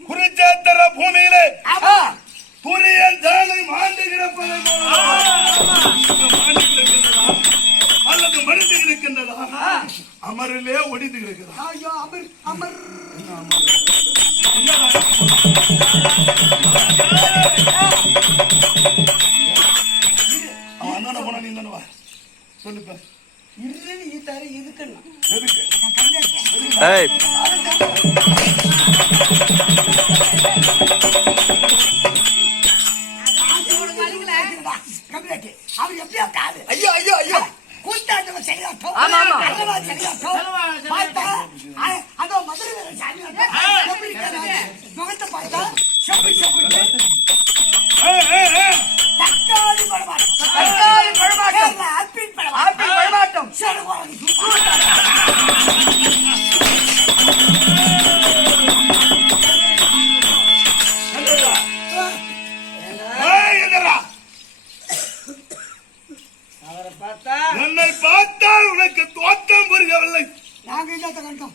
குறிச்சேத்திர பூமியிலே துரியன் சாலை மாண்டு கிடப்பதா அல்லது மடிந்து கிடக்கின்றதா அமரிலே ஒடிந்து கிடக்கிறதா? அவன் தானே போனா நீ தானே வா சொல்லுப்ப. அவர் எப்படியா காது ஐயோ ஐயோ ஐயோ கூட்டாண்டவன் சரியாட்டோ சரியாட்டோ பார்த்தா அதோ மதுரை முகத்தை பார்த்தா செப்பி செப்பி தக்காளி பழமாட்டம் ஆப்பிள் பழமாட்டம் என்னை பார்த்தால் உனக்கு தோற்றம் புரியவில்லை. நாங்க என்ன கண்டோம்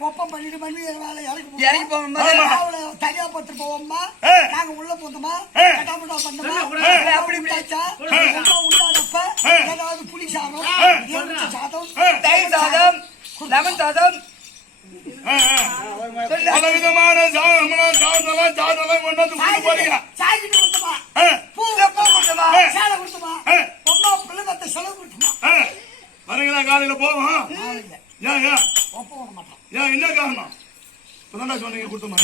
ஒப்பம் பண்ணிட்டு பண்ணி இறங்கி போவோம் தனியா பத்து போவோம்மா நாங்க உள்ள போந்தோமா கட்டாமட்டா பண்ணோமா அப்படி உள்ளாடப்ப ஏதாவது புளி சாதம் சாதம் தயிர் சாதம் லெமன் சாதம் பலவிதமான சாதம் கொண்டாந்து போறீங்க. சாய்கிட்டு கொடுத்தமா பூ கொடுத்தமா சேலை கொடுத்தமா பொம்மா பிள்ளை கத்த செலவு கொடுத்தமா வரீங்களா? காலையில போவோம். ஏன் என்ன காரணம்? இப்பதான் சொன்னீங்க கொடுத்தோம்.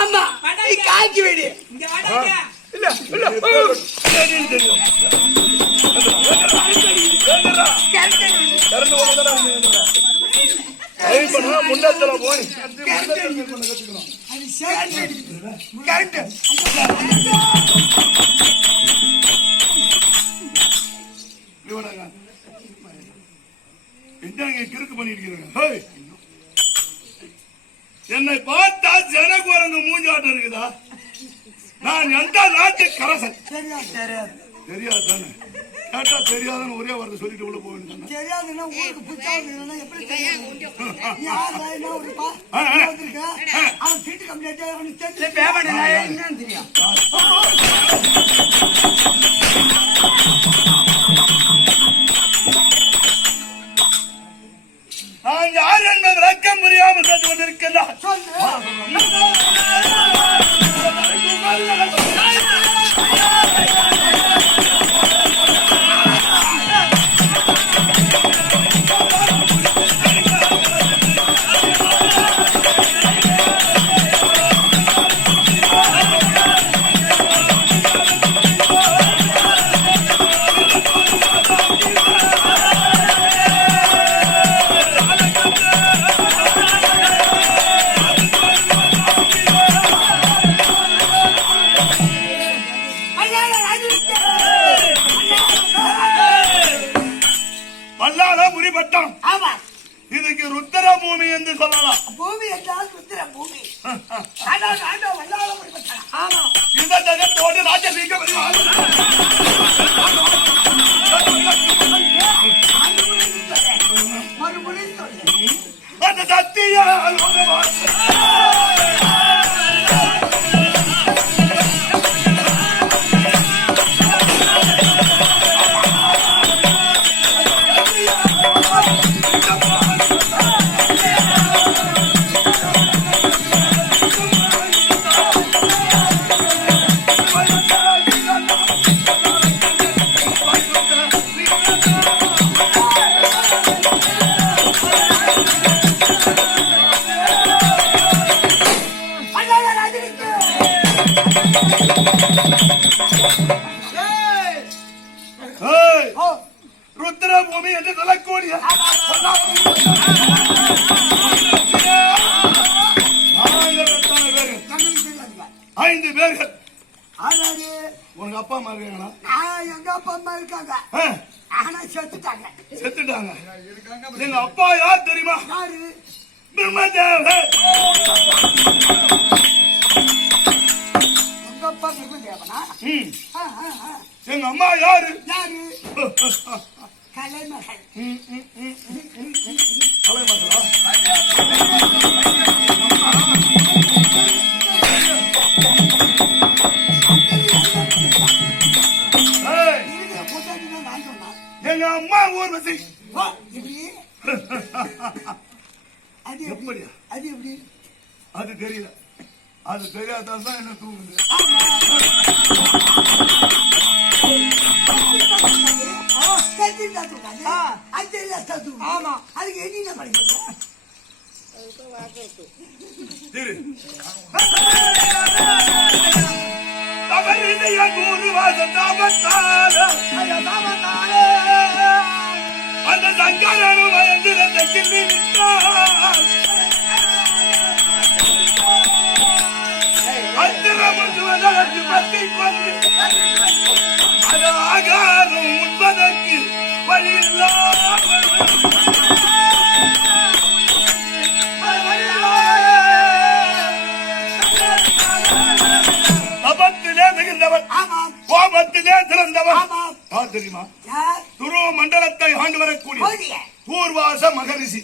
ஆமா காய்ச்சி வெடி முன்னத்துல போய் என்ன கிறுக்கு பண்ணிட்டு என்னை பார்த்தா ஜனகுரங்கு மூஞ்சாட்டம் இருக்குதா? நான் எந்த நாட்டு கரசன் தெரியாது தானே? கேட்டா தெரியாதுன்னு ஒரே வார்த்தை சொல்லிட்டு உள்ள போக வேண்டியது. தெரியாதுன்னா உங்களுக்கு புத்தகம் எப்படி தெரியும்? அவன் சீட்டு கம்ப்ளீட் என்னன்னு தெரியும். நான் யார் என்பது விளக்கம் புரியாமல் சென்று கொண்டிருக்கிறார். இதுக்கு ருத்ர பூமி என்று சொல்லலாம். பூமி என்றால் ருத்ர பூமி. இந்த ஜகத்தோடு ராஜசீக அந்த சத்தியால் ருத்ர பூமி என்று சொல்லக்கூடிய 5 பேர்கள். உனக்கு அப்பா அம்மா இருக்காங்களா? எங்க அப்பா அம்மா இருக்காங்க, ஆனா செத்துட்டாங்க. செத்துட்டாங்க. எங்க அப்பா யார் தெரியுமா? யாரு? பிரம்மதேவன். உங்க அப்பா பிரம்மதேவனா? எங்க அம்மா யாரு? யாரு? கலைமகள். கலைமகளா? எங்க அம்மா ஊர்வசி. அது எப்படியா? அது எப்படி? அது தெரியல. அது தெரியாதான் என்ன தூங்குது. ஆமா, அதுக்கு என்ன படிக்கிறது? அந்த சங்கரனும் மயந்திரத்தை கிள்ளி விட்டார். அத்திரமுத்துவதற்கு பத்தி கொண்டு அது ஆகாரம் உண்பதற்கு வழியில்லாமல் தபத்திலே மிகுந்தவர், கோபத்திலே சிறந்தவர். யார் தெரியுமா? துருவ மண்டலத்தை ஆண்டு வரக்கூடிய தூர்வாச மகரிஷி.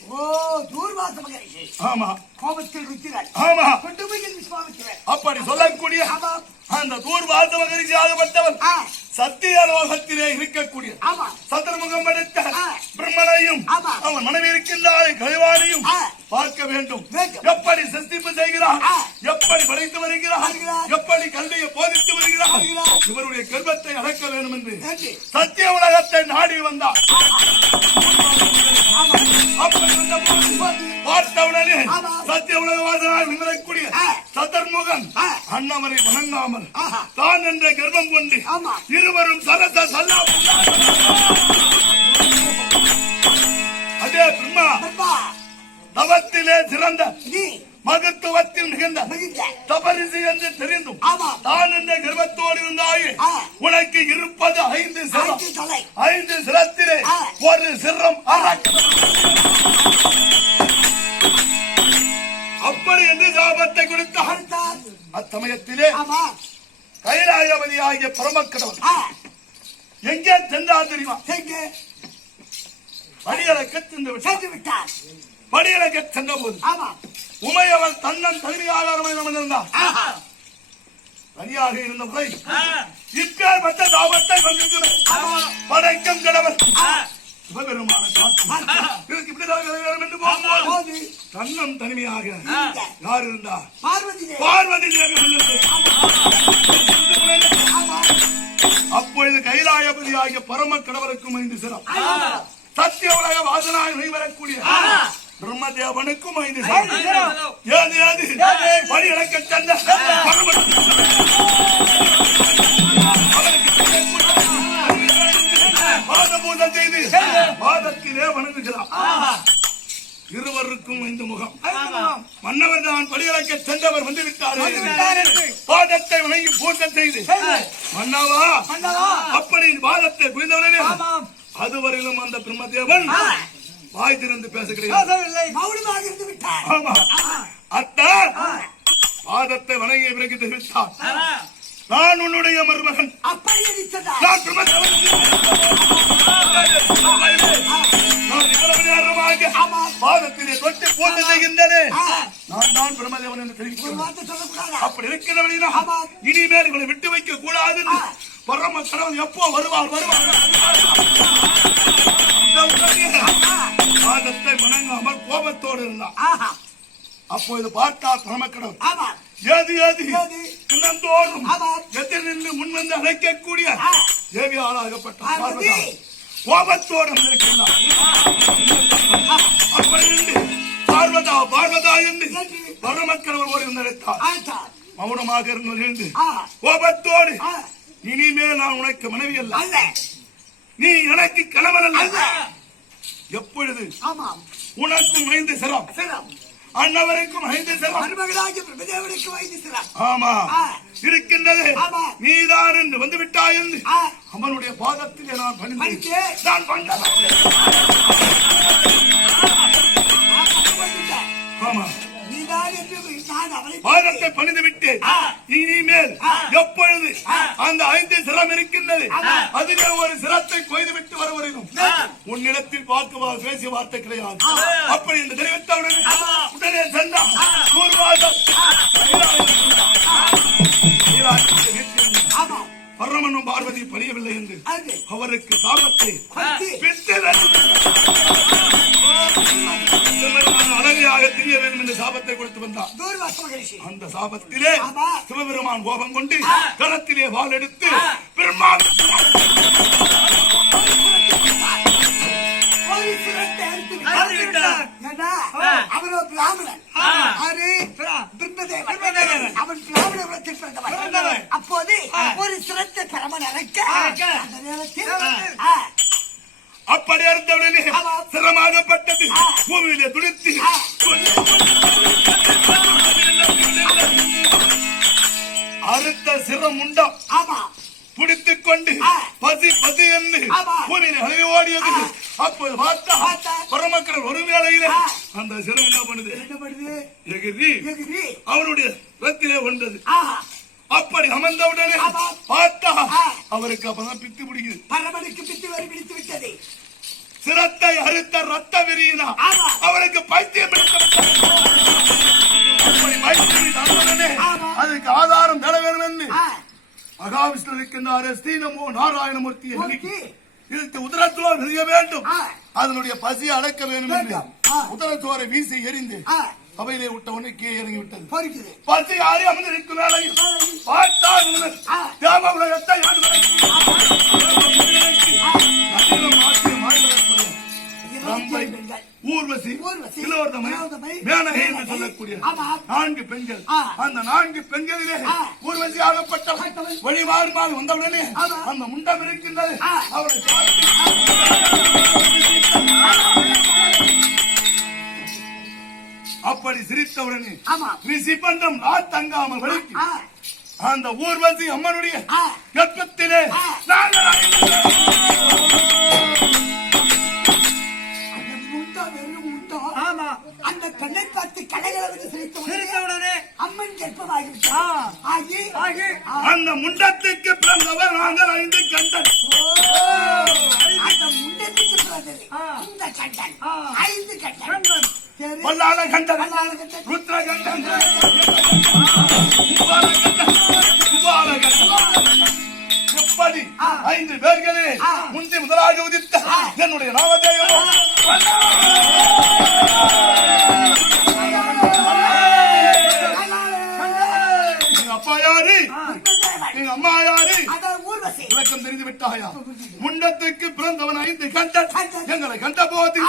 தூர்வாச மகரிஷி. ஆமா. கோபத்தில் ருத்திரன். ஆமா. விஸ்வாமித்திரன். அப்படி சொல்லக்கூடிய அந்த தூர்வாச மகரிஷி ஆகப்பட்டவன் சத்தியலோகத்திலே இருக்கக்கூடிய சதுர்முகம் எடுத்த பிரம்மனையும் அவன் மனைவி இருக்கின்ற கழிவானையும் பார்க்க வேண்டும். வேண்டும். எப்படி சிருஷ்டிப்பு செய்கிறார், ஆ. எப்படி படைத்து வருகிறார், வருகிறார். எப்படி கல்வியை போதித்து வருகிறார், வருகிறார். இவருடைய கர்ப்பத்தை அடக்க வேண்டும் என்று நன்றி. சத்திய உலகத்தை நாடி வந்தார். ஆமா. அப்படி வந்தபோது பார்த்தவுடனே ஆமா. சத்திய உலகவாசனாய் விளங்கக்கூடிய ஆ. சதர்முகன் ஆ. அண்ணவரை வணங்காமல் ஆஹா. தான் என்ற கர்ப்பம் கொண்டு ஆமா. இருவரும் சரச சல்லா அதே பிரம்மா பிரம்மா, தவத்திலே சிறந்த நீ மகத்துவத்தில் மிகுந்த மிகுந்த தபரிசி என்று தெரிந்தும் ஆமா. தான் என்ற கர்ப்பத்தோடு இருந்தாயே ஆ. உனக்கு இருப்பது 5 சிரம். 5 தலை. 5 சிரத்திலே ஆ. ஒரு சிரம் அறக்க. அப்படி என்று சாபத்தை கொடுத்தார். அடுத்தார். அச்சமயத்திலே ஆமா. கைலாயபதி ஆகிய பரமக்கடவுள் ஆ. எங்கே சென்றார் தெரியுமா? எங்கே படியலக்க சென்று விட்டார். சென்று விட்டார். படியலக்க சென்ற போது ஆமா. உமையவள் தன்னன் தகுதியாளர்களை அமர்ந்திருந்தார். ஆஹா. தனியாக இருந்த முறை இப்பேற்பட்ட சாபத்தை வந்திருக்கிறார். படைக்கும் கடவுள் சிவபெருமான காத்து இதற்கு இப்படிதான் வேண்டும் என்று போகும்போது போது தன்னம் தனிமையாக இந்த யார் இருந்தார்? பார்வதி தேவி. பார்வதி தேவி வந்திருந்தார். ஆமா. அப்பொழுது கைலாயபதி ஆகிய பரம கடவுளுக்கும் 5 சிரம், ஆமா. சத்திய உலக வாசனாய் வரக்கூடிய பிரம்மதேவனுக்கும் 5 5 சிரம். ஏது ஏது படி இழக்க சென்ற பாத பூஜை செய்து பாதத்திலே வணங்குகிறார். இருவருக்கும் 5 முகம். மன்னவர் தான் படியிறக்க சென்றவர் வந்து விட்டார். பாதத்தை வணங்கி பூஜை செய்து மன்னவா மன்னவா. அப்படி பாதத்தை புரிந்தவனே ஆமாம். அதுவரையிலும் அந்த பிரம்மதேவன் வாய் திறந்து பேச கிடையாது. பேசவில்லை. மௌனமாக இருந்து விட்டார். ஆமா. அத்தா பாதத்தை வணங்கிய பிறகு தெரிவித்தார், நான் உன்னுடைய மருமகன். அப்படி நினைத்ததா? நான் பிரம்மதேவன். நான் இவ்வளவு நேரமாக பாதத்திலே தொட்டு பூஜை செய்கின்றனே, நான் தான் பிரம்மதேவன் என்று ஒரு தெரிவிக்கிறேன். வார்த்தை சொல்லக்கூடாதா? அப்படி இருக்கிறவனா இனிமேல் இவளை விட்டு வைக்க கூடாது. பரம கடவுள் எப்போ வருவார் பாதத்தை வணங்காமல் கோபத்தோடு இருந்தான். ஆஹா. அப்பொழுது பார்த்தார் பரம கடவுள். ஆமா. ஏது ஏது தினந்தோறும் ஆமாம். எதிர் நின்று முன் வந்து அழைக்கக்கூடிய தேவியாளாகப்பட்ட பார்வதி. பார்வதி கோபத்தோடு இருக்கின்றார். அப்படி நின்று பார்வதா பார்வதா என்று பரம கடவுள் ஓடி வந்து அழைத்தார். ஆச்சார். மௌனமாக இருந்து ஆஹா. கோபத்தோடு, ஆ. இனிமேல் நான் உனக்கு மனைவி அல்ல, அல்ல. நீ எனக்கு கணவன் அல்ல. அல்ல. எப்பொழுது ஆமாம். உனக்கும் 5 சிரம், சிரம். அண்ணவருக்கும் 5 சிரம். மருமகளாகிய பிரம்மதேவனுக்கு 5 சிரம். ஆமா ஆ. இருக்கின்றது. ஆமா. நீதான் என்று வந்து விட்டாய் என்று ஆ. அவனுடைய பாதத்திலே நான் பணிந்து பணிந்து. நான் பணிந்தேன். ஆமா. நீதான் என்று நான் அவரை பாதத்தை பணிந்து விட்டு இனிமேல் எப்பொழுது அந்த 5 சிரம் இருக்கின்றது அதிலே ஒரு சிரத்தை கொய்து விட்டு வருவரையும் உன்னிடத்தில் பேசிய வார்த்தை கிடையாது. அப்படி என்று தெரிவித்தவுடனே உடனே சென்றான். 100 மாதம் ஆமாம். பரமனும் பார்வதி பணியவில்லை என்று அது அவருக்கு சாபத்தை கொடுத்து அழகையாக தெரிய வேண்டும் என்று சாபத்தை கொடுத்து வந்தார். தூர்வாச மகரிஷி. அந்த சாபத்திலே ஆமா. சிவபெருமான் கோபம் கொண்டு கரத்திலே வாள் எடுத்து பெருமாள் ஒரு சிரத்தை அறுத்து விட்டார். ஏன்னா, அவரோ பிராமணன். ஆறு பிரம்மதேவன். அவன் பிராமண குலத்தில் பிறந்தவன். அப்போது ஒரு சிரத்தை பரமன் அழைக்க அந்த நேரத்தில் அப்படி இருந்தவுடனே சிரமாகப்பட்டது பூமியிலே துடித்து அறுத்த சிரம் உண்டம் ஆமா. பிடித்துக் கொண்டு பசி பசி என்று பூமியிலே அழகி ஓடியது. அப்போது பார்த்தா பரமக்கடல் ஒரு வேளையில அந்த சிரம் என்ன பண்ணுது? என்ன பண்ணுது? எகிரி எகிரி அவருடைய ரத்திலே வந்தது. ஆஹா. அப்படி அமர்ந்தவுடனே பார்த்தா அவருக்கு அப்பதான் பித்து பிடிக்குது. பரமனுக்கு பித்து வரி பிடித்து விட்டது. சிரத்தை அறுத்த ரத்த வெறியினா அவருக்கு பைத்தியம் அதுக்கு ஆதாரம் தர வேண்டும் என்று மகாவிஷ்ணு இருக்கின்றாரே ஸ்ரீ நமோ நாராயணமூர்த்தியை இதுக்கு உதரத்தோர் விரிய வேண்டும். அதனுடைய பசியை அடக்க வேண்டும் என்று உதரத்தோரை வீசி எறிந்து அவையிலே விட்ட உடனே கீழே இறங்கி விட்டது. பசி ஆறி அமர்ந்து இருக்கும் வேளையில் பார்த்தால் தேவ உலகத்தை ஊர்வசி, திலோதமை, மேனகை என்று சொல்லக்கூடிய 4 பெண்கள். அந்த 4 பெண்களிலே ஊர்வசி ஆகப்பட்டவள் வழிமாறுமாறு வந்தவுடனே அந்த முண்டம் இருக்கின்றது. அவளை அப்படி சிரித்தவுடனே ரிஷி பண்டம் தங்காமல் வலிக்கு அந்த ஊர்வசி அம்மனுடைய கர்ப்பத்திலே அந்த பெண்ணை பார்த்து கடைகளை சிரித்தவுடனே அம்மன் கர்ப்பமாகி அந்த முண்டத்துக்கு பிறந்தவர் நாங்கள் 5 கண்டன். அந்த முண்டத்துக்கு பிறந்தது இந்த கண்டன் 5 கண்டன். வல்லாள கண்டன், ருத்ர கண்டன், குபால கண்டன். எப்படி 5 பேர்களே முந்தி முதலாக உதித்த என்னுடைய நாமதேயம் அப்பா யாரு, எங்க அம்மா யாரு விளக்கம் தெரிந்து விட்டாயா? முண்டத்துக்கு பிறந்தவன் 5 கண்டன். எங்களை கண்ட போது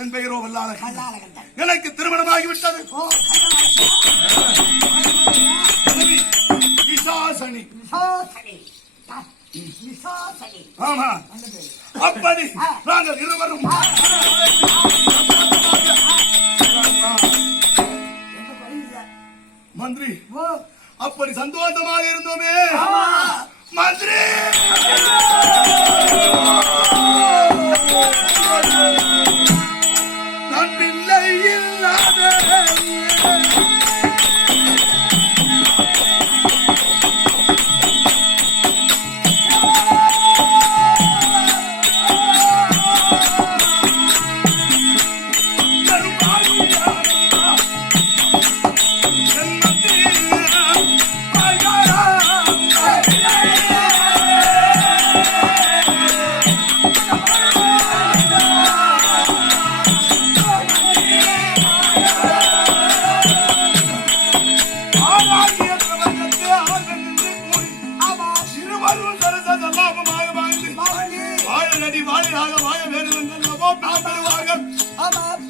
என் பெயரோ வல்லாள கண்டன். எனக்கு திருமணமாகிவிட்டது. ஆமா, அப்படி நாங்கள் இருவரும் மந்திரி அப்படி சந்தோஷமாக இருந்தோமே மந்திரி. நான் பிள்ளை இல்லாத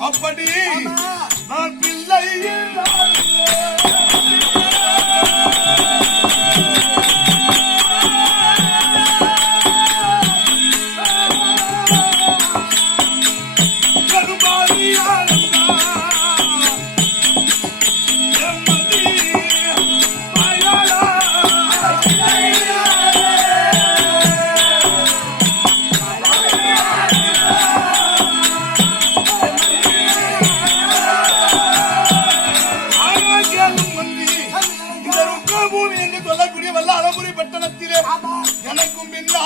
அப்படி நான் பிள்ளை எனக்கும் பின்னா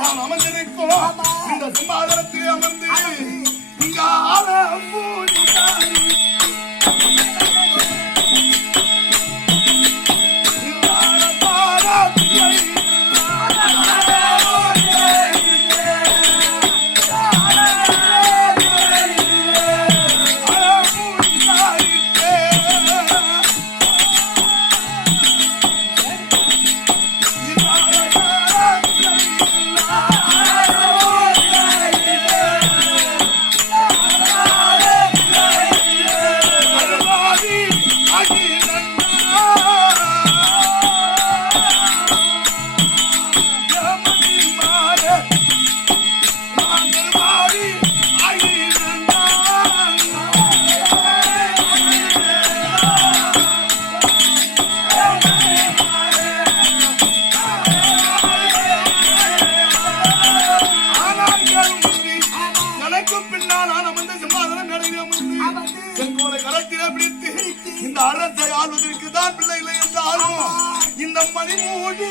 நான் அமர்ந்திருக்கும் இந்த சிம்மாசனத்திலே அமர்ந்து இங்க பின்னால் நான் அமர்ந்த சிம்மாசனம் மேடையிலே அமர்ந்து செங்கோலை கரத்திலே பிடித்து இந்த அரசை ஆள்வதற்கு தான் பிள்ளை இல்லை என்றாலும் இந்த மணிமூடி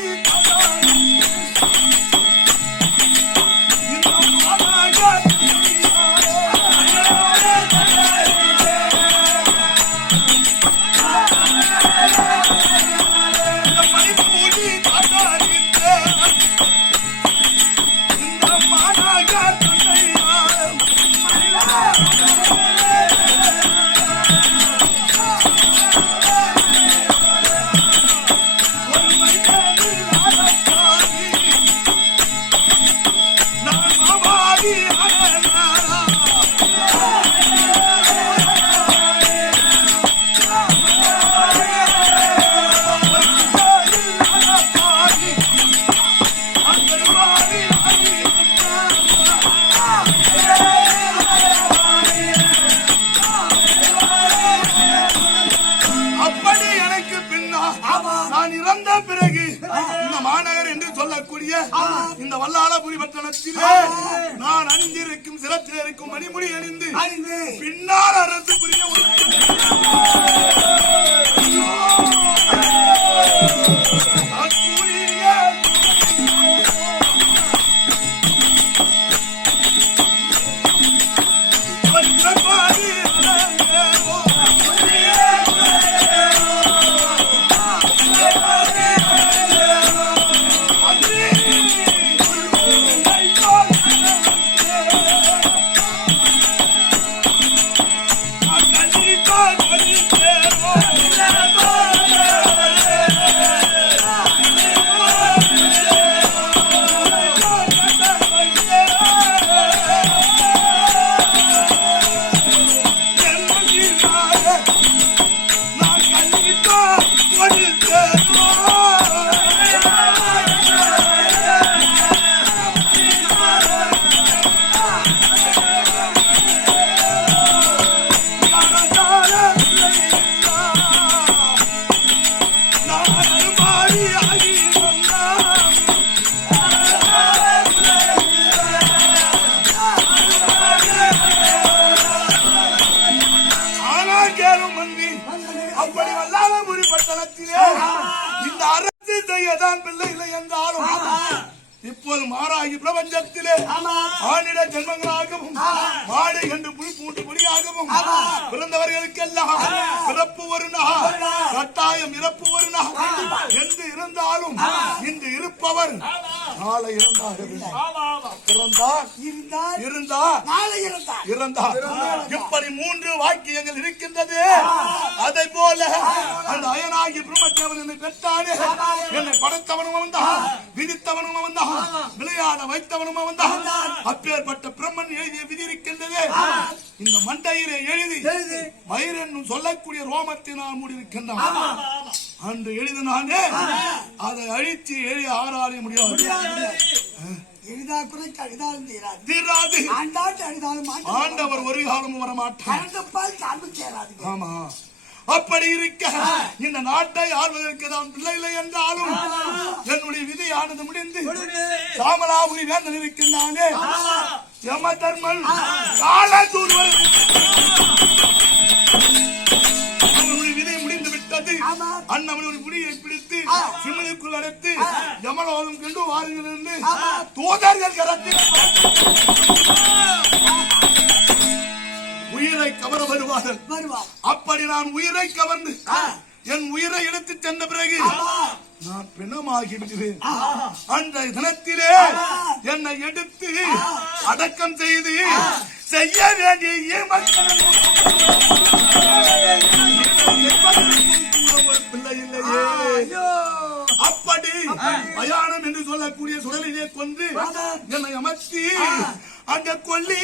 இந்த வல்லாளபுரி பட்டணத்திலே நான் அணிந்திருக்கும் சிரத்தில் இருக்கும் மணிமுடி அணிந்து பின்னால் அரசு புரிய இந்த அரசு செய்யதான் பிள்ளை இல்லை என்றாலும் இப்போது மாறாகி பிரபஞ்சத்திலே ஆணிட ஜென்மங்களாகவும் மாடு கண்டு புல் பூண்டு பொடியாகவும் பிறந்தவர்களுக்கெல்லாம் பிறப்பு ஒரு நாள் கட்டாயம் இறப்பு ஒரு நாள் என்று இருந்தாலும் இன்று இருப்பவர் நாளை இருந்தார் இப்படி 3 வாக்கியங்கள் இருக்கின்றது. அதை போல அந்த அயனாகி பிரம்மத்தேவன் என்னை பெற்றானே, என்னை படைத்தவனும் வந்தான், விதித்தவனும் வந்தான், விளையாட வைத்தவனும் வந்தான். அப்பேற்பட்ட பிரம்மன் எழுதிய விதி இருக்கின்றது. இந்த மண்டையிலே எழுதி மயிர் என்னும் சொல்லக்கூடிய ரோமத்தினால் மூடியிருக்கின்றான். அன்று எழுதினானே அதை அழித்து எழுதி ஆராய முடியாது. ஆண்டவர் ஒரு காலமும் வரமாட்டார். ஆமா, அப்படி இருக்க இந்த நாட்டை ஆள்வதற்கு தான் பிள்ளை இல்லை என்றாலும் என்னுடைய விதியானது முடிந்து சாமலாபுரி வேந்தன் இருக்கின்றானே யம தர்மன் காலத்தூர்வன் அவனுடைய விதை முடிந்து விட்டது. அண்ணவனுடைய முடியை பிடித்து சிம்மனுக்குள் அடைத்து யமலோகம் கொண்டு வாருங்கள் என்று தூதர்கள் கரத்தில் உயிரை கவர வருவார்கள். அப்படி நான் உயிரை கவர்ந்து என் உயிரை எடுத்து சென்ற பிறகு நான் பிணமாகி விடுவேன். அன்றைய தினத்திலே என்னை எடுத்து அடக்கம் செய்து செய்ய வேண்டிய ஒரு பிள்ளை இல்லையே. அப்படி மயானம் என்று சொல்லக்கூடிய சுடலிலே கொண்டு என்னை அமர்த்தி அந்த கொல்லி